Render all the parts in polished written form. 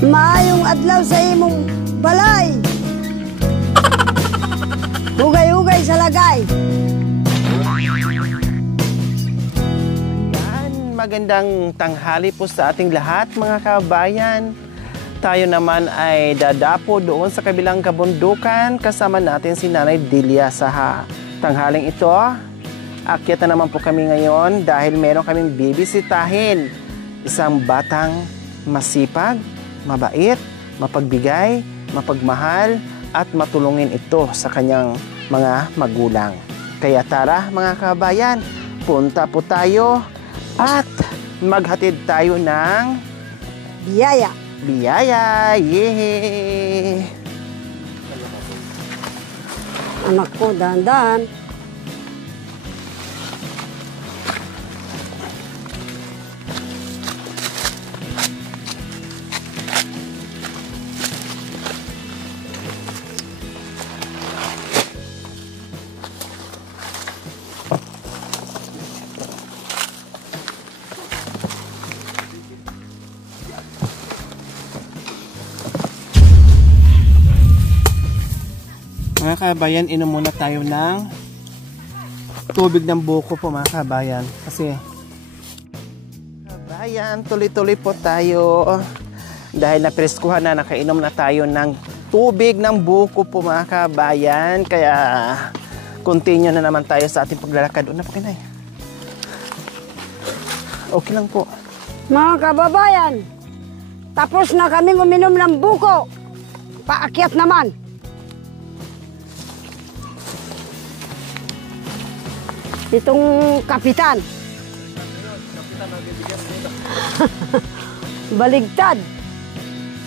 Maayong adlaw sa imong balay. Hugay-hugay sa lagay. Ayan, magandang tanghali po sa ating lahat mga kabayan. Tayo naman ay dadapo doon sa kabilang kabundukan kasama natin si Nanay Delia sa tanghaling ito. Akyat na naman po kami ngayon dahil meron kaming bibisitahin. Isang batang masipag, mabait, mapagbigay, mapagmahal at matulungin ito sa kanyang mga magulang. Kaya tara mga kabayan, punta po tayo at maghatid tayo ng Biyaya. biyaya. Yehey! Anak ko, dahan-dahan. Mga kabayan, inom muna tayo ng tubig ng buko po mga kabayan. Kasi, kabayan, tuloy-tuloy po tayo. Dahil napreskuhan na, nakainom na tayo ng tubig ng buko po mga kabayan. Kaya, continue na naman tayo sa ating paglalakad. Una po kinay. Okay lang po. Mga kababayan, tapos na kaming uminom ng buko. Paakyat naman. Itong kapitan. Baligtad.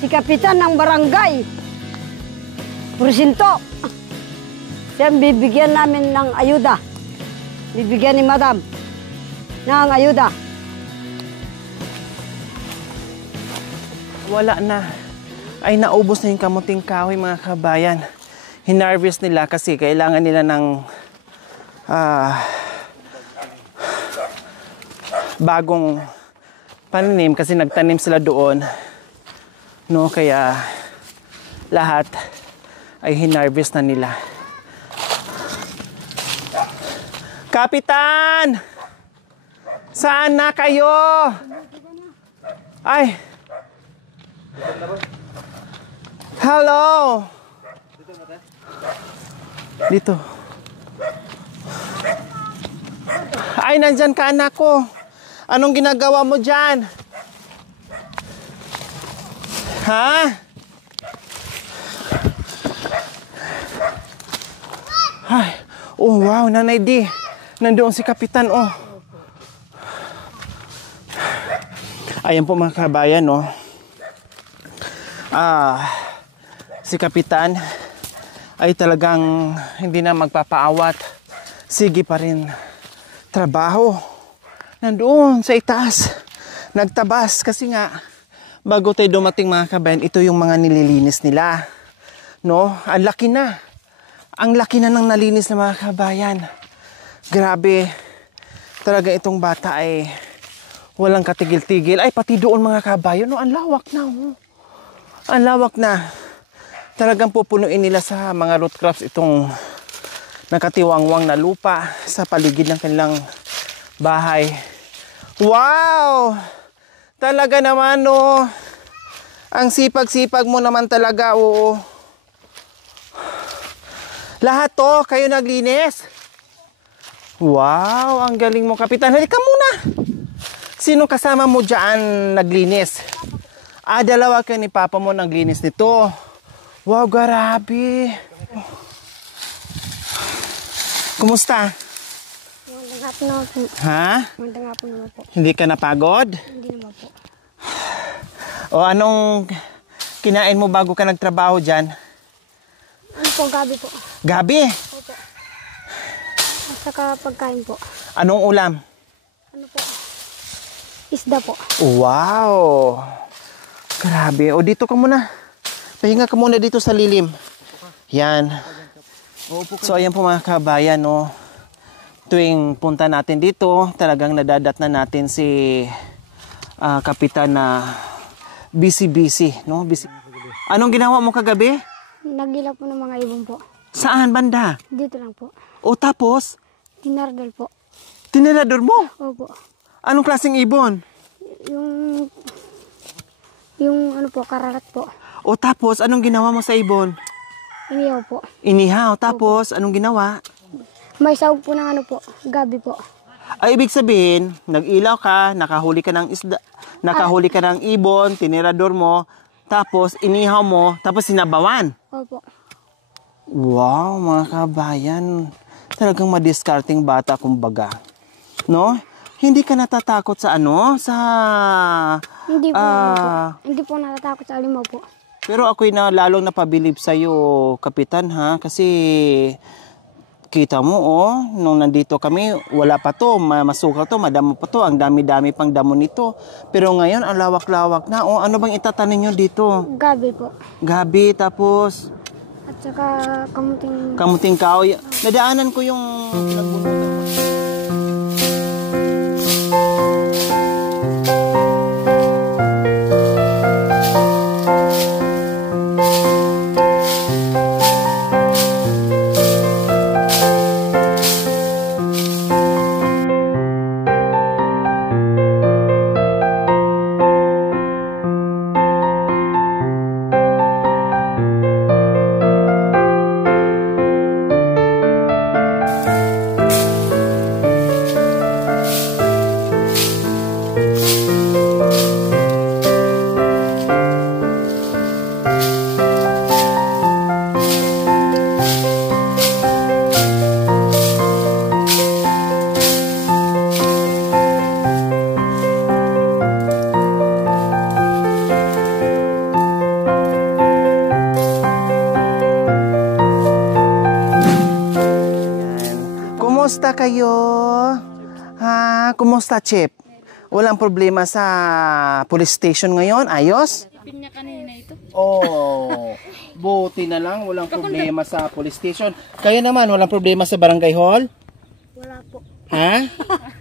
Si kapitan ng barangay. Presinto. Siya bibigyan namin ng ayuda. Bibigyan ni madam ng ayuda. Wala na. Ay naubos na yung kamuting kahoy mga kabayan. Hinarvest nila kasi kailangan nila ng bagong pananim kasi nagtanim sila doon. No, kaya lahat ay hinarvest na nila. Kapitan! Saan na kayo? Ay! Hello! Dito. Ay, nandyan ka anak ko. Anong ginagawa mo dyan? Ha? Ay, oh wow, Nanay D. Nandoon si Kapitan, oh. Ayan po mga kabayan, oh. Si Kapitan ay talagang hindi na magpapaawat. Sige pa rin trabaho. Nandoon sa itaas. Nagtabas kasi nga bago tayo dumating mga kabayan, ito yung mga nililinis nila. No? Ang laki na. Ang laki na ng nalinis na mga kabayan. Grabe. Talaga itong bata ay walang katigil-tigil. Ay pati doon mga kabayan, no? Ang lawak na. Oh. Ang lawak na. Talagang pupunuin nila sa mga root crops itong nakatiwangwang na lupa sa paligid ng kanilang bahay. Wow! Talaga naman, no? Ang sipag-sipag mo naman talaga, oo. Lahat to, kayo naglinis? Wow, ang galing mo, Kapitan. Halika muna. Sino kasama mo dyan naglinis? Dalawa kayo ni Papa mo naglinis nito. Wow, grabe. Kumusta? Magandang hapon naman po. Ha? Magandang hapon naman po. Hindi ka napagod? Hindi naman po. O anong kinain mo bago ka nagtrabaho dyan? Ano po, gabi po. Gabi? Opo. At saka pagkain po. Anong ulam? Ano po? Isda po. Wow! Grabe. O dito ka muna. Pahinga ka muna dito sa lilim. Yan. So ayan po mga kabayan, no. Tuwing punta natin dito, talagang nadadat na natin si Kapitan na busy, no? Busy. Anong ginawa mo kagabi? Nagila po ng mga ibon po. Saan banda? Dito lang po. O tapos, Tinardal po. tinirador mo? Opo. Anong klaseng ibon? Yung ano po, kararat po. O tapos, anong ginawa mo sa ibon? Iniyaw po. Inihaw. Tapos, anong ginawa? May sahog po ng ano po, gabi po. Ay, ibig sabihin, nag-ilaw ka, nakahuli ka ng isda, nakahuli ka ng ibon, tinirador mo, tapos inihaw mo, tapos sinabawan. Opo. Wow, mga kabayan. Talagang madiskarting bata, kumbaga. No? Hindi ka natatakot sa ano? Sa... Hindi po, hindi po natatakot sa alimaw po. Pero ako'y lalong napabilib sa'yo, Kapitan, ha? Kasi... Kita mo, nung nandito kami, wala pa to, masukal to, madamo pa to, ang dami-dami pang damo nito. Pero ngayon, ang lawak-lawak na. Ano bang itatanim nyo dito? Gabi po. Gabi, tapos At saka kamuting... kamuting kahoy. Nadaanan ko yung nagbunutan mo. Kumusta kayo? Ha? Kumusta, Chip? Walang problema sa police station ngayon? Ayos? Pinya kanina ito. Oh, buti na lang. Walang problema sa police station. Kayo naman, walang problema sa barangay hall? Wala po. Ha?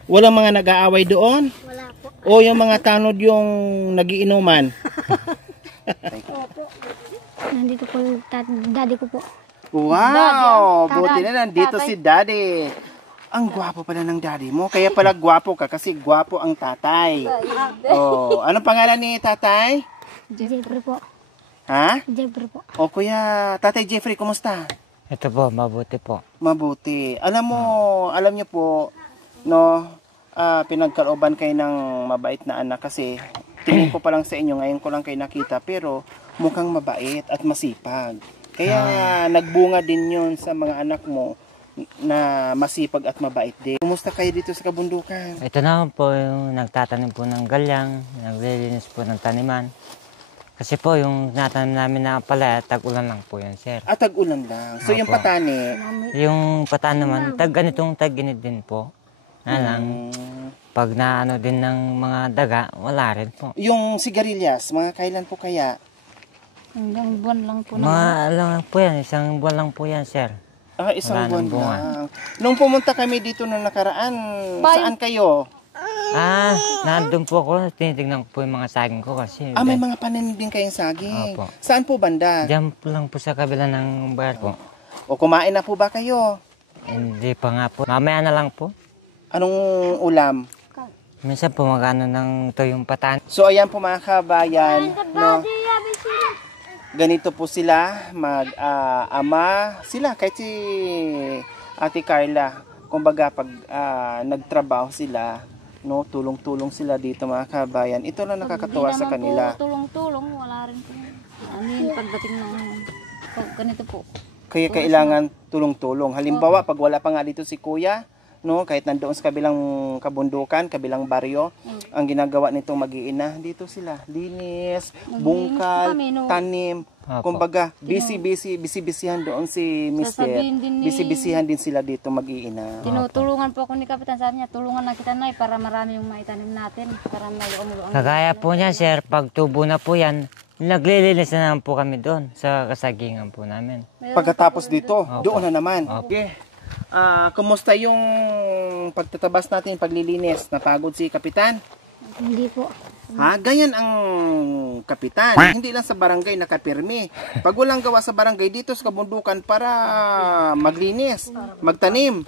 Walang mga nag-aaway doon? Wala po. O yung mga tanod yung nagiinuman? Opo. Nandito po yung daddy ko po. Wow! Buti na nandito si Daddy. Ang gwapo pala ng daddy mo. Kaya pala gwapo ka kasi gwapo ang tatay. Oh, anong pangalan ni tatay? Jeffrey po. Ha? Jeffrey po. O kuya, tatay Jeffrey, kumusta? Ito po, mabuti po. Mabuti. Alam niyo po, no, pinagkalooban kayo ng mabait na anak kasi tingin ko pa lang sa inyo, ngayon ko lang kayo nakita, pero mukhang mabait at masipag. Kaya nagbunga din yun sa mga anak mo na masipag at mabait din. Kumusta kayo dito sa kabundukan? Ito naman po yung nagtatanim po ng galyang, naglilinis po ng taniman. Kasi po yung natanim namin na palaya, tag-ulan lang po yan, sir. At tag-ulan lang. So yung Opo. patani, Yung patan naman, ganitong tag-init din po. Na lang, pag naano din ng mga daga, wala rin po. yung sigarilyas, mga kailan po kaya? Hanggang buwan lang po Mga alam lang po yan, isang buwan lang po yan, sir. Isang Wala buwan nang bunga. lang. Nung pumunta kami dito nung nakaraan, saan kayo? Nandun po ako, tinitignan ko po yung mga saging ko kasi. May mga panin din kayong saging. Opo. Saan po banda? Diyan po lang po sa kabila ng bar po. O kumain na po ba kayo? Hindi pa nga po. Mamaya na lang po. Anong ulam? Minsan po magano ng tuyong patan. So ayan po mga kabayan, no? Ganito po sila, ama sila, kahit si Ate Carla, kumbaga pag nagtrabaho sila, no, tulong-tulong sila dito mga kabayan. Ito lang nakakatuwa sa kanila. Tulong-tulong, wala rin po. Ano yun, pagdating ng pag ganito po. Kaya kailangan tulong-tulong. Halimbawa, pag wala pa nga dito si Kuya, no, kahit nandoon sa kabilang kabundukan, kabilang baryo, ang ginagawa nitong mag-iina, dito sila, linis, bungkal, kami, no. tanim. Opo. Kumbaga, busy-busyhan doon si Mister. Sasabihin din ni- Busy-busyhan din sila dito mag-iina. Tinutulungan po ako ni Kapitan. Sabi niya, tulungan na kita na para marami yung maitanim natin. Para may umulo. Kagaya po niya, sir, pag tubo na po yan, naglilinis na naman po kami doon sa kasagingan po namin. Pagkatapos dito, doon na naman. Opo. Okay. Kumusta yung pagtatabas natin, paglilinis? Napagod si Kapitan? Hindi po. Ha? Ganyan ang kapitan. Hindi lang sa barangay nakapirmi. Pag walang gawa sa barangay, dito sa kabundukan para maglinis, magtanim.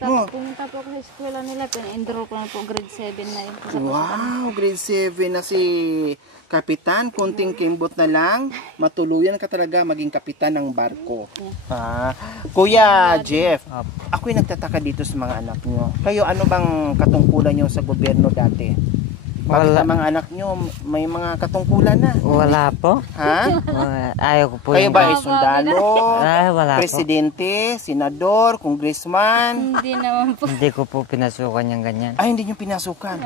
Pumunta po ako sa eskwela nila, pina-enroll ko na po grade 7 na yun. Wow, grade 7 na si kapitan. Kunting kimbot na lang, matuluyan ka talaga maging kapitan ng barko. Ha? Kuya Jeff, ako'y nagtataka dito sa mga anak nyo. Kayo, ano bang katungkulan nyo sa gobyerno dati? Bakit ang mga anak nyo may mga katungkulan na? Wala po. Ha? Ayaw ko po Kayo ba ay sundalo, Ay, wala po. presidente, senador, congressman? Hindi naman po. Hindi ko po pinasukan yung ganyan. Ay, hindi nyo pinasukan.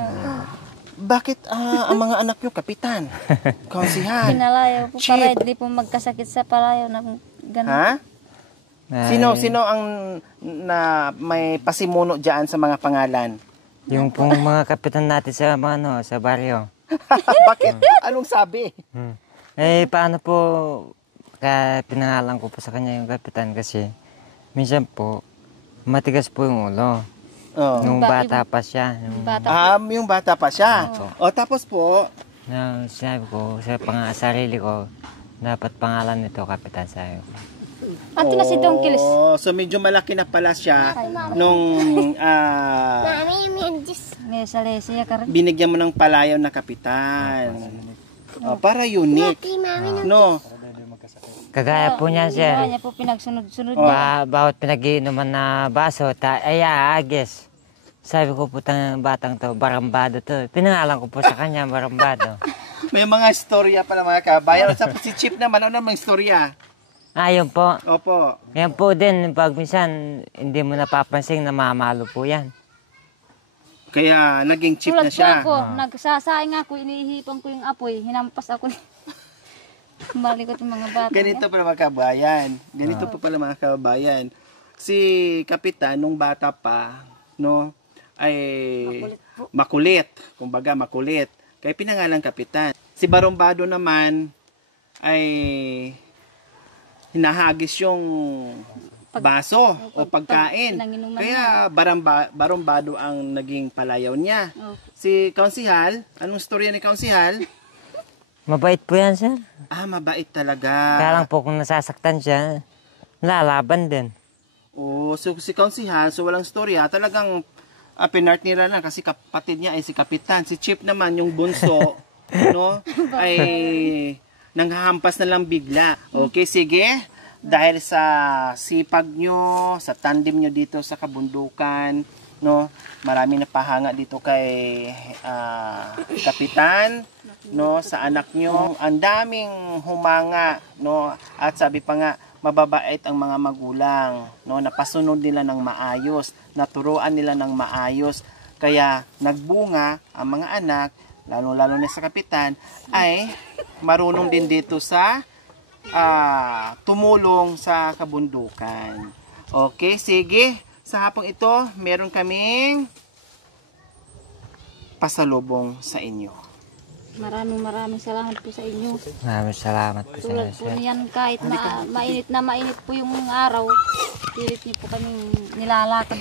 Bakit ang mga anak nyo kapitan? Konsihal? Pinalayo po Chief. para hindi po magkasakit sa palayo na gano'n. Ha? Ay, Sino ang na may pasimuno diyan sa mga pangalan? Yung pong mga kapitan natin sa mga sa baryo. Bakit? Anong sabi? Eh, paano po, kaya pinangalan ko po sa kanya yung kapitan kasi minsan po, matigas po yung ulo. Oh. Nung bata pa siya. Bata po. Yung bata pa siya. O tapos po, Sinabi ko sa sarili ko, dapat pangalan nito kapitan sa'yo. Ate na si Don Kilis. so medyo malaki na pala siya nung May salesiya ka rin. binigyan mo ng palayaw na kapitan. Para unique. No. Kagaya po niyan, sir. Kanya po pinagsunod-sunod niya. Bawat pinag-iinuman na baso, agis. Sabi ko po batang to, barambado to. Pinangalan ko po sa kanya, barambado. May mga istorya pala mga kabayan. Sa si Chief naman, ano mga istorya? Ayun po. Opo. Yan po din, pag minsan hindi mo napapansin na mamalo po yan. Kaya naging chief na Tulad siya. po ako, nagsasaing ako, inihipan ko yung apoy, hinampas ako. Malikot yung mga bata. Ganito pala mga kabayan. Ganito pa pala mga kabayan. Si Kapitan, nung bata pa, no, ay makulit. Kumbaga, makulit. Kaya pinangalan Kapitan. Si Barombado naman ay hinahagis yung baso o pagkain. Pinanginuman Kaya Barombado ang naging palayaw niya. Okay. Si Konsihal, anong storya ni Konsihal? Mabait po yan, sir. Mabait talaga. Kaya lang po kung nasasaktan siya, lalaban din. So si Konsihal, so walang storya, talagang pinart nila na kasi kapatid niya ay si Kapitan. Si Chief naman, yung bunso, no, ay nanghahampas na lang bigla. Okay, sige. Dahil sa sipag nyo, sa tandem nyo dito sa kabundukan, no, marami na pahanga dito kay Kapitan, no, sa anak nyo. Ang daming humanga, no, at sabi pa nga, mababait ang mga magulang, no, napasunod nila ng maayos, naturuan nila ng maayos. Kaya nagbunga ang mga anak, lalo-lalo na sa Kapitan, ay marunong din dito sa tumulong sa kabundukan. Okay, sige. Sa hapong ito, meron kaming pasalubong sa inyo. Maraming salamat po sa inyo. Maraming salamat po sa Tulad inyo, po sir. niyan, kahit mainit na mainit po yung araw, pilit niyo po kaming nilalakad.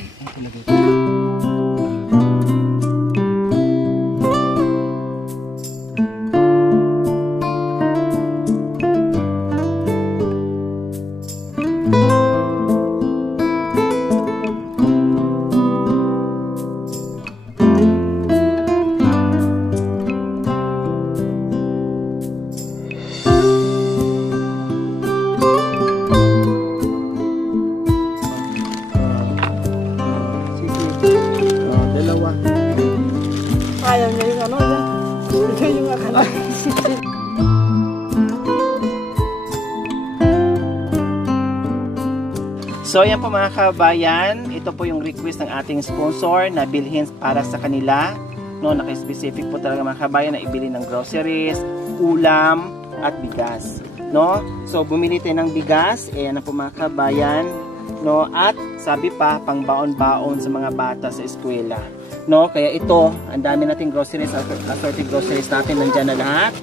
Dalawa. Ayaw niya yung ano yan. Ito yung akala. So yan po mga kabayan, ito po yung request ng ating sponsor na bilhin para sa kanila. No, naka-specific po talaga mga kabayan na ibili ng groceries, ulam at bigas. No? So bumili tayo ng bigas, ayan na po mga kabayan. No, at sabi pa pang baon-baon sa mga bata sa eskwela. No, kaya ito, ang dami nating groceries, assorted groceries natin nandiyan na lahat.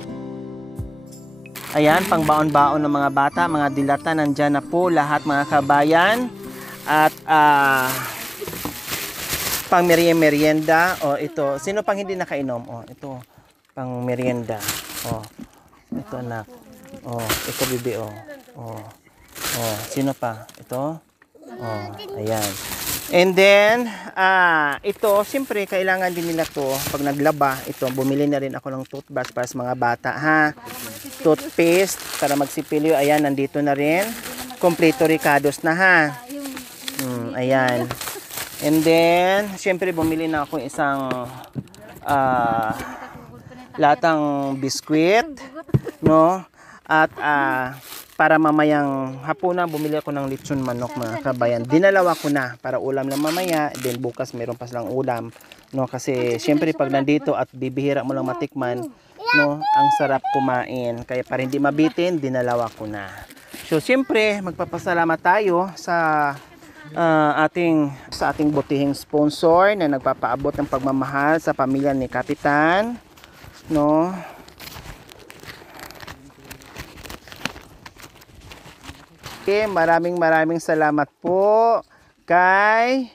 Ayan, pang baon-baon ng mga bata, mga dilata, nandyan na po lahat mga kabayan. At pang merienda, ito, sino pang hindi nakainom? Ito, pang merienda. Oh. Ito anak. Oh, ito bibi oh. Oh. Oh, sino pa? Ito? Oh, ayan. And then, ito, siyempre, kailangan din nila to pag naglaba. Ito, bumili na rin ako ng toothbrush para sa mga bata, ha? Toothpaste para magsipilyo. Ayan, nandito na rin. Kompleto Ricados na, ha? Ayan. And then, siyempre, bumili na ako isang latang biskwit, no? At para mamayang hapunan, bumili ako ng lechon manok, mga kabayan. Dinalawa ko na para ulam lang mamaya. Then bukas meron pa silang ulam, no? Kasi siyempre pag nandito at bibihira mo lang matikman, no, ang sarap kumain. Kaya para hindi mabitin, dinalawa ko na. So siyempre magpapasalamat tayo sa ating butihing sponsor na nagpapaabot ng pagmamahal sa pamilya ni Kapitan, no? Okay, maraming salamat po kay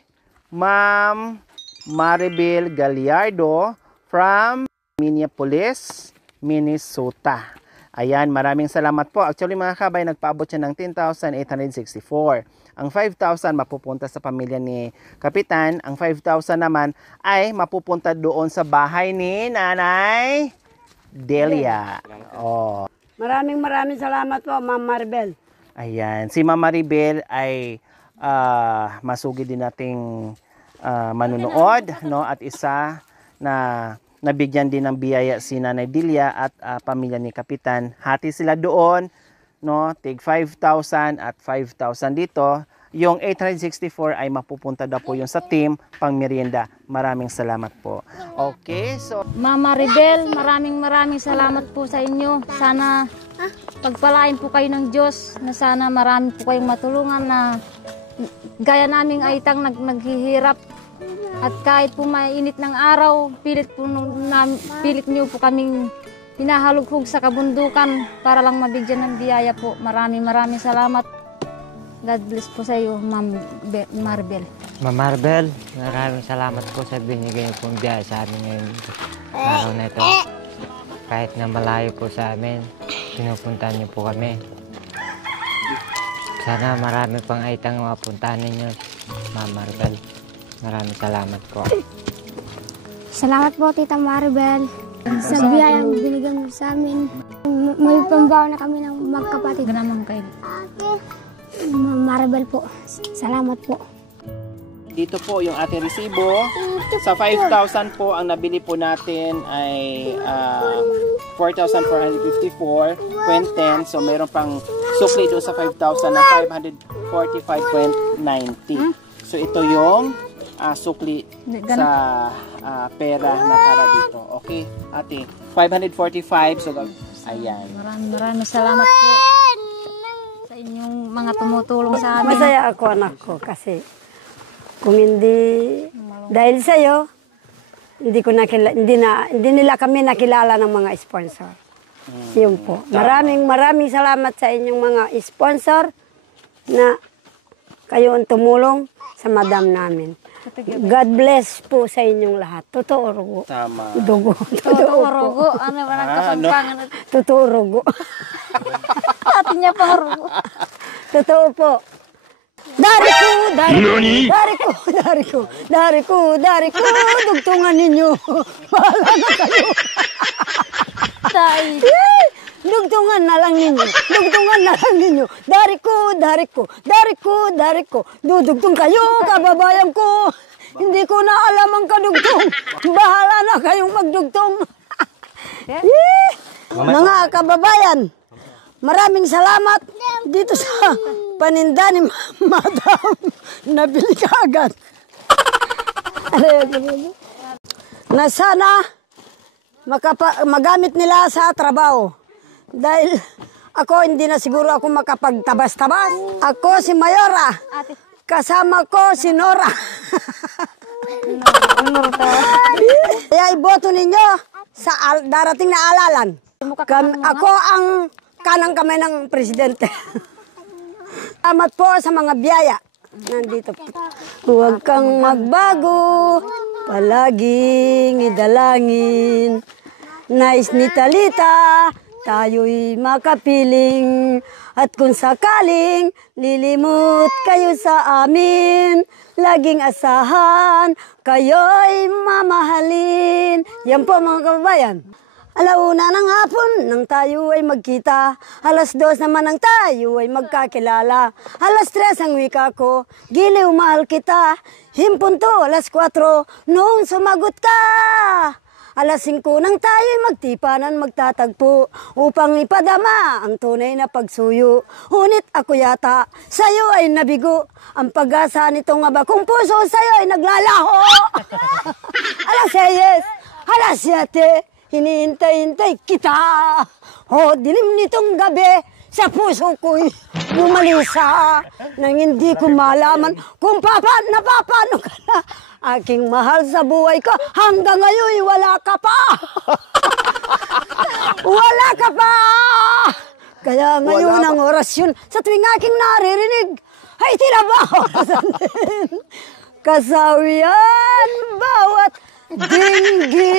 Ma'am Maribel Gallardo from Minneapolis, Minnesota. Ayan, maraming salamat po. Actually mga kabay, nagpaabot siya ng 10,864. Ang 5,000 mapupunta sa pamilya ni Kapitan. Ang 5,000 naman ay mapupunta doon sa bahay ni Nanay Delia. Oh. Maraming salamat po, Ma'am Maribel. Ayan, si Ma'am Maribel ay masugi din nating manunood, no? At isa na nabigyan din ng biyaya si Nanay Delia at pamilya ni Kapitan. Hati sila doon, no? Tig 5,000 at 5,000 dito. Yung 864 ay mapupunta daw po yung sa team pang merienda. Maraming salamat po. Okay, so Mama Rebel, maraming salamat po sa inyo. Sana pagpalain po kayo ng Diyos, na sana marami po kayong matulungan na gaya naming aitang naghihirap. At kahit po mainit ng araw, pilit niyo po kaming hinahalughog sa kabundukan para lang mabigyan ng biyaya po. Maraming salamat. God bless po sa iyo, Ma'am Maribel. Ma'am Maribel, maraming salamat po sa binigay niyo pong biyaya sa amin ngayong araw na ito. Kahit na malayo po sa amin, pinupuntahan niyo po kami. Sana marami pang aitang mapuntahan ninyo, Ma'am Maribel. Maraming salamat po. Salamat po, Tita Maribel. Sa biyayang binigyan mo sa amin. May pambaw na kami ng magkapatid. Ganun kayo. Maribel po, salamat po. dito po yung ating resibo. Sa 5,000 po, ang nabili po natin ay 4,454.10. So, meron pang sukli doon sa 5,000 na 545.90. So, ito yung sukli sa pera na para dito. Okay, ate. 545. So, ayan. Maraming salamat po sa inyong mga tumutulong sa amin. Masaya ako, anak ko, kasi kung hindi dahil sa iyo, hindi nila kami nakilala ng mga sponsor. Yun po. Maraming salamat sa inyong mga sponsor na kayo ang tumulong sa madam namin. God bless po sa inyong lahat. Totoo rugo. Tama. Dugo. Totoo rugo. Ano ba nagkapampangan? Totoo rugo. Atin niya pang rugo. Totoo po. Dari ko, dugtungan ninyo. Bahala na kayo. Dugtungan na lang ninyo. Dari ko. Dudugtong kayo, kababayan ko. Hindi ko na alam ang kadugtong. Bahala na kayong magdugtong. Mga kababayan, maraming salamat dito sa paninda ni Madam. Nabili ka agad. Na sana magamit nila sa trabaho. Dahil ako, hindi na siguro ako makapagtabas-tabas. Ako si Mayora. Kasama ko si Nora. Kaya iboto ninyo sa darating na alalan. Ako ang kanang kamay ng presidente. Salamat po sa mga biyaya. Nandito po. Huwag kang magbago, palaging idalangin Nais ni Talita, tayo'y makapiling. At kung sakaling lilimot kayo sa amin, laging asahan, kayo'y mamahalin. Yan po mga kababayan. Alauna ng hapon nang tayo ay magkita. 2:00 naman nang tayo ay magkakilala. 3:00 ang wika ko, giliw mahal kita. Himpun to 4:00 noong sumagot ka. 5:00 nang tayo ay magtipanan magtatagpo upang ipadama ang tunay na pagsuyo. Ngunit ako yata sa'yo ay nabigo. Ang pag-asa nitong abakong puso sa'yo ay naglalaho. 6:00, 7:00. Hinihintay-hintay kita. Dilim nitong gabi, sa puso ko'y bumalisa. Nang hindi ko malaman kung napapano ka na. Aking mahal sa buhay ko, hanggang ngayon wala ka pa. Wala ka pa. Kaya ngayon ang orasyon, sa tuwing aking naririnig, ay tinabaho din. Kasawian bawat dinggi.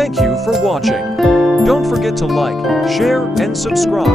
Thank you for watching. Don't forget to like, share, and subscribe.